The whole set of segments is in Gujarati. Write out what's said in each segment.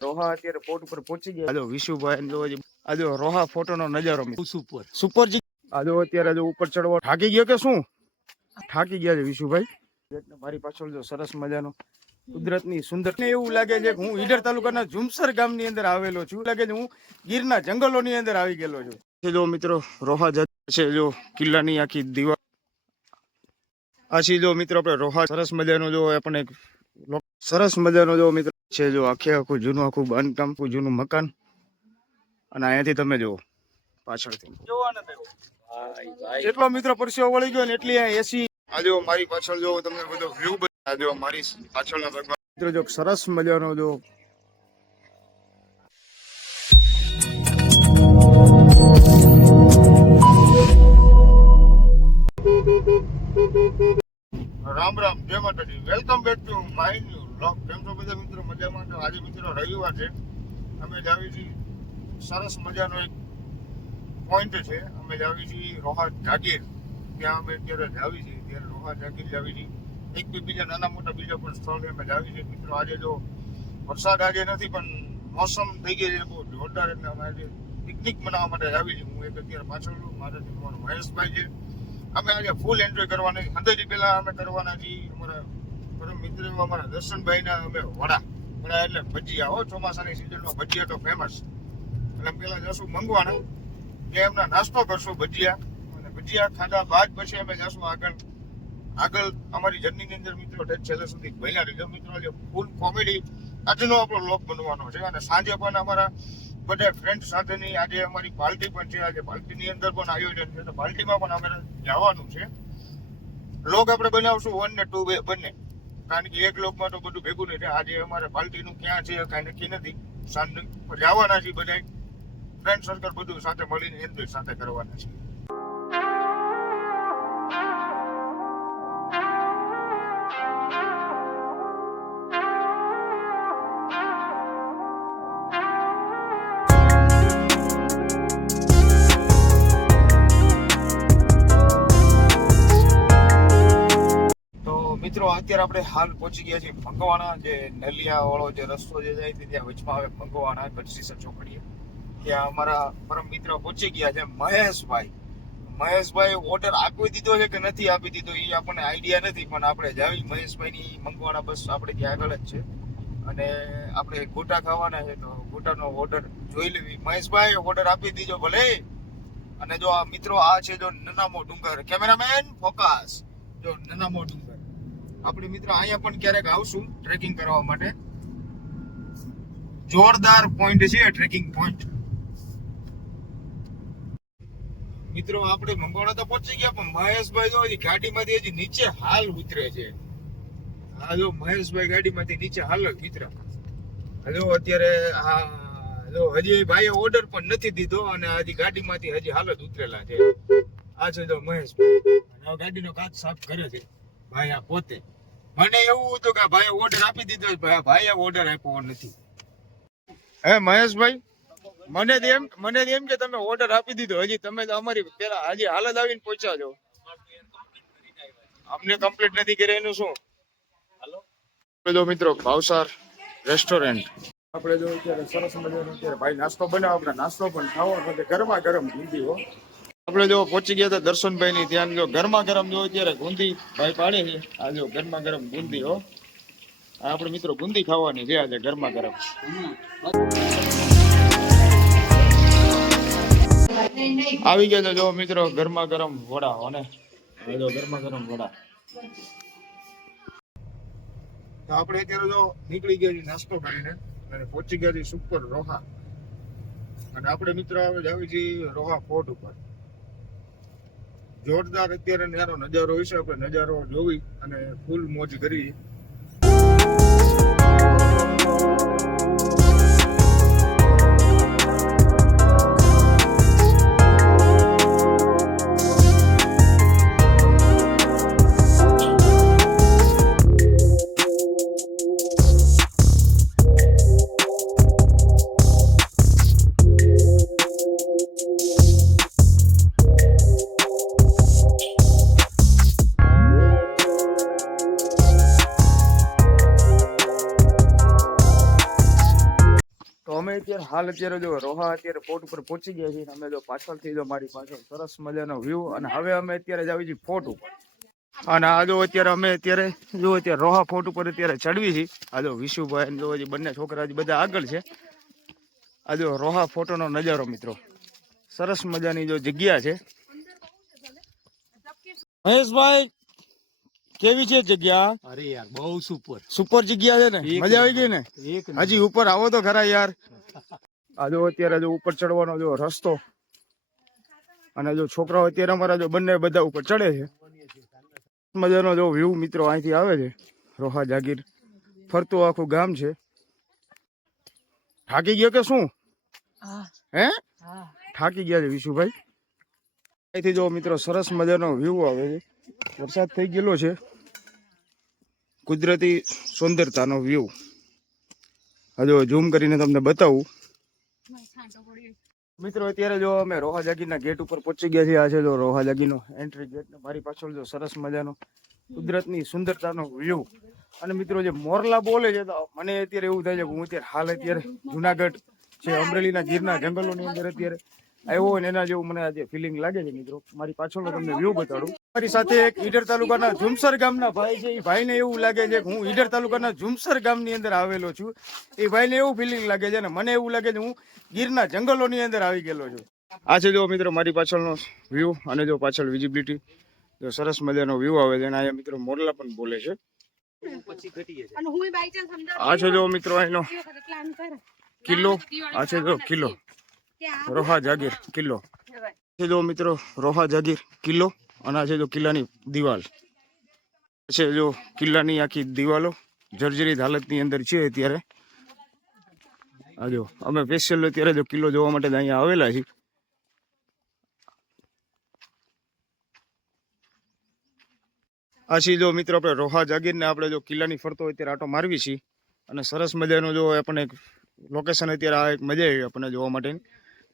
રોહા અત્યારે પોટ ઉપર પહોંચી ગયા. આજો વિશુભાઈ જો આજો રોહા ફોટોનો નજારો સુપર સુપરજી. આજો અત્યારે જો ઉપર ચડવા થાકી ગયો કે શું? થાકી ગયા છે વિશુભાઈ. મારી પાછળ જો સરસ મજાનો કુદરતની સુંદર એવું લાગે છે કે હું ઈડર તાલુકાના ઝુમસર ગામની અંદર આવેલો છું. લાગે છે હું ગીરના જંગલોની અંદર આવી ગયેલો છું. જો મિત્રો રોહા છે જો કિલ્લાની આખી દીવાલ આછી જો મિત્રો આપણે રોહા સરસ મજાનો જો આપણે સરસ મજાનો જો મિત્રો છે જો આખું જૂનું આખું બાંધકામ જૂનું મકાન અને અહીંયાથી તમે જુઓ પાછળથી એટલો મિત્રો પરસેવો વળી ગયો ને એટલી એસી આજો મારી પાછળ જો તમને બધો વ્યૂ બતાજો મારી પાછળના ભાગમાં મિત્રો જો સરસ મજાનો જો રામ રામ જય માતાજી. Welcome back to my new vlog. કેમ છો બધા મિત્રો? મજામાં? આજે મિત્રો રવિવાર છે. અમે જાવી છીએ સરસ મજાનો એક પોઈન્ટ છે. અમે જાવી છીએ રોહા જાગીર. ત્યાં અમે અત્યારે જાવી છીએ. ત્યારે રોહા જાગીર જાવી છીએ. એક બીજા નાના મોટા બીજા પણ સ્થળ અમે જાવી છીએ મિત્રો. આજે જો વરસાદ આજે નથી પણ મોસમ થઈ ગઈ છે બહુ જોરદાર. એટલે અમે આજે પિકનિક મનાવવા માટે જાવી છીએ. હું એક અત્યારે પાછળ મારાથી તમારો મહેશભાઈ છે. અમે આજે ફૂલ એન્જોય કરવાના. હંધેથી પહેલા અમે કરવાના છીએ અમારા પરમ મિત્ર અમારા દર્શનભાઈના અમે વડા એટલે ભજીયા. હો, ચોમાસાની સિઝનમાં ભજીયા તો ફેમસ. એટલે પેલા જશું મંગવાના કે એમના નાસ્તો કરશું ભજીયા. અને ભજીયા ખાધા બાદ પછી અમે જશું આગળ અમારી જર્નીની અંદર મિત્રો છેલ્લે સુધી બન્યા રહીજો મિત્રો. આજે ફૂલ કોમેડી આજનો આપણો વ્લોગ બનવાનો છે. અને સાંજે પણ અમારા બધા ફ્રેન્ડ સાથેની આજે અમારી પાર્ટી પણ છે. આજે પાર્ટીની અંદર પણ આયોજન છે. તો પાર્ટીમાં પણ અમારે જવાનું છે. લોગ આપણે બનાવશું 1 ને 2 બંને, કારણ કે એક લોકમાં તો બધું ભેગું નહીં થાય. આજે અમારે પાર્ટીનું ક્યાં છે કાંઈ નક્કી નથી. સાંજ જવાના છીએ બધા ફ્રેન્ડ સર્કલ બધું સાથે મળીને એન્જોય સાથે કરવાના છે. મિત્રો અત્યારે આપણે હાલ પહોંચી ગયા છીએ મંગવાણા. જે નલિયા વાળો જે રસ્તો જે જાય છે ત્યાં વચમાં આવે મંગવાણા બક્ષીસર ચોકડીએ. ત્યાં અમારા પરમ મિત્ર પહોંચી ગયા છે મહેશભાઈ ઓર્ડર આપી દીધો છે કે નથી આપી દીધો એ આપણને આઈડિયા નથી, પણ આપણે જાવી મહેશભાઈની મંગવાણા બસ આપણે ત્યાં આગળ જ છે. અને આપણે ગોટા ખાવાના છે તો ગોટાનો ઓર્ડર જોઈ લેવી. મહેશભાઈ ઓર્ડર આપી દીધો ભલે. અને જો આ મિત્રો આ છે જો નનામો ડુંગર. Cameraman focus. જો નનામો ડુંગર આપણે મિત્રો અહીંયા પણ ક્યારેક આવશું ટ્રેકિંગ કરવા માટે. જોરદાર પોઈન્ટ છે ટ્રેકિંગ પોઈન્ટ. મિત્રો આપણે મંગવાડા તો પહોંચી ગયા પણ મહેશભાઈ જો ગાડીમાંથી હજી નીચે હાલ ઉતરે છે. હા જો મહેશભાઈ ગાડીમાંથી નીચે હાલ મિત્ર. હજો અત્યારે જો હજી ભાઈએ ઓર્ડર પણ નથી દીધો અને હજી ગાડીમાંથી હજી હાલ જ ઉતરેલા છે. આ છે જો મહેશભાઈ ગાડીનો કાચ સાફ કરે છે ભાઈ આ પોતે. મને એવું હતું કે ભાઈ ઓર્ડર આપી દીધો, ભાઈ ઓર્ડર આપ્યો નથી. હે મહેશભાઈ, મને એમ કે તમે ઓર્ડર આપી દીધો, હજી તમે તો અમારી પેલા હજી હાલત આવીને પહોંચ્યા છો, અમને કમ્પ્લીટ નથી કરી. એનું શું? જો મિત્રો ભાવસાર રેસ્ટોરન્ટ આપણે જો અત્યારે સરસ મજાનો અત્યારે ભાઈ નાસ્તો બનાવો. આપણે નાસ્તો પણ ખાવો એટલે ગરમા ગરમ ગુંદી. હો, આપણે જો પહોંચી ગયા હતા દર્શનભાઈ ની ત્યાં. જો ગરમા ગરમ જો અત્યારે ગુંદી ભાઈ પાડે છે. આ જો ગરમા ગરમ ગુંદી. હો, આપણે મિત્રો ગુંદી ખાવાની છે આજે ગરમા ગરમ. આવી ગયા જો મિત્રો ગરમા ગરમ વડા. અને જો ગરમા ગરમ વડા. તો આપણે અત્યારે જો નીકળી ગયા નાસ્તો કરીને અને પહોંચી ગયા છીએ સુપર રોહા. અને આપણે મિત્રો હવે જાવી છીએ રોહા ફોર્ટ ઉપર. જોરદાર અત્યારે ત્યાંનો નજારો હોય છે. આપણે નજારો જોવી અને ફૂલ મોજ કરી. અમે અત્યારે જો રોહા અત્યારે ફોર્ટ ઉપર પહોંચી ગયા છીએ. અમે જો પાછળથી જો મારી પાછળ સરસ મજાનો વ્યૂ, અને હવે અમે અત્યારે જાવી છીએ ફોર્ટ ઉપર. અને આ જો અત્યારે રોહા ફોર્ટ ઉપર અત્યારે ચડવી છે. આ જો વિશુભાઈ જો હજી બંને છોકરા હજી બધા આગળ છે. આ જો રોહા ફોટો નો નજારો મિત્રો, સરસ મજાની જો જગ્યા છે. મહેશભાઈ કેવી છે જગ્યા? અરે યાર બહુ સુપર જગ્યા છે ને, મજા આવી ગઈ ને? હજી ઉપર આવો તો ખરા યાર. આ જો અત્યારે જો ઉપર ચડવાનો જો રસ્તો, અને જો છોકરાઓ અત્યારે અમારા જો બંને બધા ઉપર ચડે છે. મજાનો જો વ્યૂ મિત્રો અહીંથી આવે છે. રોહા જાગીર ફરતું આખું ગામ છે. થાકી ગયો કે શું? હે થાકી ગયા છે વિશુભાઈ. અહીંથી જો મિત્રો સરસ મજાનો વ્યૂ આવે છે. વરસાદ થઈ ગયેલો છે. કુદરતી સુંદરતાનો વ્યૂ હજુ ઝૂમ કરીને તમને બતાવું મિત્રો. અત્યારે જો અમે રોહા જાગીરના ગેટ ઉપર પહોંચી ગયા છીએ. આ છે જો રોહા જાગીનો એન્ટ્રી ગેટ. મારી પાછળ જો સરસ મજાનો કુદરતની સુંદરતાનો વ્યૂ. અને મિત્રો જે મોરલા બોલે છે તો મને અત્યારે એવું થાય છે કે હું અત્યારે જુનાગઢ છે, અમરેલીના ગીરના જંગલોની અંદર અત્યારે આવ્યો હોય ને એના જેવું મને આજે ફિલિંગ લાગે છે મિત્રો. મારી પાછળનો તમને વ્યૂ બતાડું. મારી સાથે એક ઈડર તાલુકાના ઝુમસર ગામના ભાઈ છે. એ ભાઈને એવું લાગે છે કે હું ઈડર તાલુકાના ઝુમસર ગામની અંદર આવેલો છું. એ ભાઈને એવું ફિલિંગ લાગે છે, ને મને એવું લાગે છે હું ગીરના જંગલોની અંદર આવી ગયેલો છું. આ છે જો મિત્રો મારી પાછળનો વ્યૂ, અને જો પાછળ વિઝિબિલિટી જો સરસ મજાનો વ્યૂ આવે છે. અને અહીંયા મિત્રો મોરલા પણ બોલે છે. આ છે જો મિત્રો અહીંનો કિલ્લો. આ છે જો કિલ્લો રોહા જાગીર કિલ્લો છે જો મિત્રો, રોહા જાગીર કિલ્લો. અને આ છે જો કિલ્લાની દિવાલ છે. જો કિલ્લાની આખી દિવાલો જર્જરિત હાલતની અંદર છે અત્યારે. આ જો અમે સ્પેશિયલ અત્યારે જો કિલ્લો જોવા માટે અહીંયા આવેલા છીએ. આછી જો મિત્રો આપણે રોહા જાગીરને આપણે જો કિલ્લાની ફરતો અત્યારે આટો મારવી છીએ. અને સરસ મજાનો જો આપણને એક લોકેશન અત્યારે આ એક મજા આવી આપણને જોવા માટે.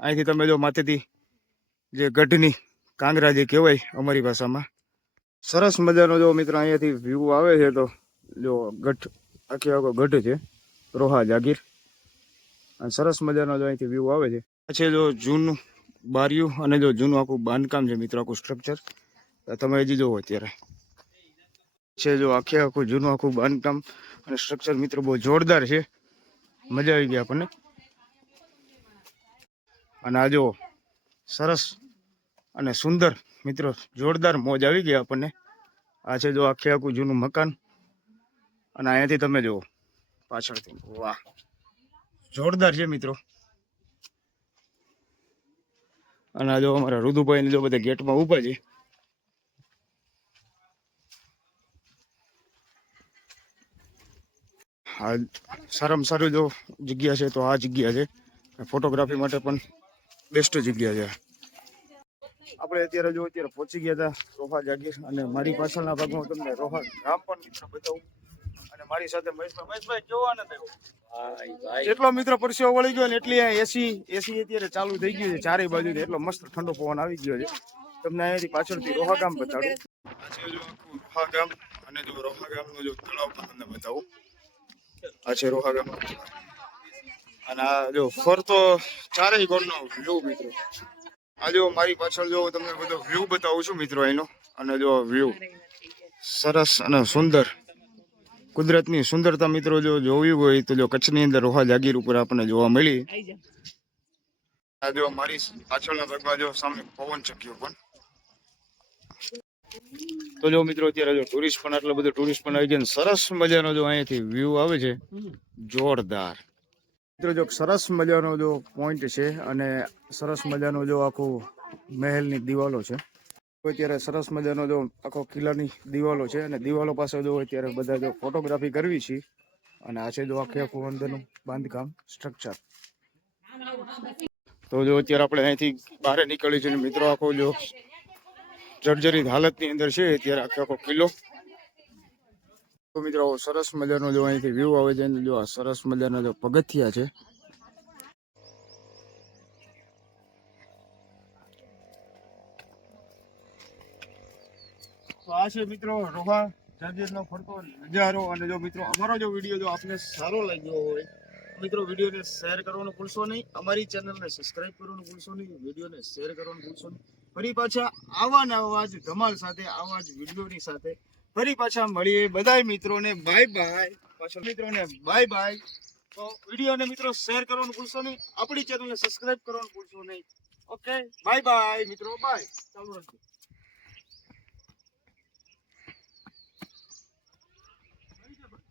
અહીંથી તમે જો માથેથી જે ગઢની કાંગરા જે કહેવાય અમારી ભાષામાં, સરસ મજાનો જો મિત્રો અહીંયાથી વ્યૂ આવે છે. તો જો ગઢ આખો ગઢ છે રોહા જાગીર, અને સરસ મજાનો જો અહીંથી વ્યૂ આવે છે. છે જો જૂનું બારિયું અને જો જૂનું આખું બાંધકામ છે મિત્રો, આખું સ્ટ્રક્ચર તમે હજી જોવો અત્યારે છે. જો આખું જૂનું આખું બાંધકામ અને સ્ટ્રક્ચર મિત્રો બહુ જોરદાર છે. મજા આવી ગઈ આપણને. અને આ જો સરસ અને સુંદર મિત્રો જોરદાર મોજ આવી ગઈ આપણને. આ છે જો આખું જૂનું મકાન, અને અહીંયાથી તમે જુઓ પાછળથી, વાહ જોરદાર છે મિત્રો. અને આ જો અમારા રુદુભાઈ જો બધા ગેટમાં ઉભા છે. આ સારામાં સારું જો જગ્યા છે તો આ જગ્યા છે. ફોટોગ્રાફી માટે પણ બેસ્ટ જગ્યા છે. આપણે અત્યારે પહોંચી ગયા હતા રોહા જાગીર, અને મારી પાછળના ભાગમાં તમને રોહા ગામ પણ મિત્રો બતાવું. અને મારી સાથે મહેશભાઈ કેવો આનંદ આવ્યો? એટલો મિત્રો પરસેવો વળી ગયો ને એટલી એસી અત્યારે ચાલુ થઈ ગયું છે ચારે બાજુ. એટલો મસ્ત ઠંડો પવન આવી ગયો છે. તમને અહીંયાથી પાછળથી રોહા ગામ બતાડું. રોહા ગામ, અને જો રોહા ગામનો જો તળાવ પણ તમને બતાવું. આ છે રોહા ગામ, અને આ જો ફરતો ચારેય કોણનો વ્યૂ મિત્રો. આ જો મારી પાછળ જો તમને બધો વ્યૂ બતાવું છું મિત્રો એનો. અને જો વ્યૂ સરસ અને સુંદર, કુદરતની સુંદરતા મિત્રો જો જોવી હોય તો જો કચ્છની અંદર રોહા જાગીર ઉપર આપણને જોવા મળી. આ જો મારી પાછળના ભાગમાં જો સામે પવન ચક્યો પણ. તો જો મિત્રો અત્યારે જો ટુરિસ્ટ પણ આટલો બધો ટુરિસ્ટ પણ આવી ગયા. સરસ મજાનો જો અહીંયાથી વ્યૂ આવે છે જોરદાર મિત્રો. જો સરસ મજાનો જો પોઈન્ટ છે, અને સરસ મજાનો જો આખું મહેલની દિવાલો છે. અત્યારે સરસ મજાનો જો આખો કિલ્લાની દિવાલો છે, અને દિવાલો પાસે જો અત્યારે બધા જો ફોટોગ્રાફી કરવી છે. અને આ છે જો આખું અંદરનું બાંધકામ સ્ટ્રક્ચર. તો જો અત્યારે આપણે અહીંથી બહાર નીકળી છે મિત્રો. આખો જો જર્જરિત હાલતની અંદર છે અત્યારે આખો કિલ્લો. તો મિત્રો સરસ મજાનો જો અહીંથી વ્યૂ આવે છે. જો આ સરસ મજાના જો પગથિયા છે. તો આ છે મિત્રો રોહા જાગીરનો ફરતો નજારો. અને જો મિત્રો અમારો જો વિડીયો જો આપને સારો લાગ્યો હોય મિત્રો વિડીયોને શેર કરવાનું ભૂલશો નહીં, અમારી ચેનલને સબસ્ક્રાઇબ કરવાનું ભૂલશો નહીં, વિડીયોને શેર કરવાનું ભૂલશો નહીં. ફરી પાછા આવા ને આવા જ ધમાલ સાથે, આવા જ વિડીયોની સાથે ફરી પાછા મળીએ. બધાય મિત્રોને બાય બાય. પાછા મિત્રોને બાય બાય. તો વિડીયોને મિત્રો શેર કરવાનું ભૂલશો નહીં, આપણી ચેનલને સબસ્ક્રાઇબ કરવાનું ભૂલશો નહીં. ઓકે, બાય બાય મિત્રો, બાય. ચાલુ રાખજો.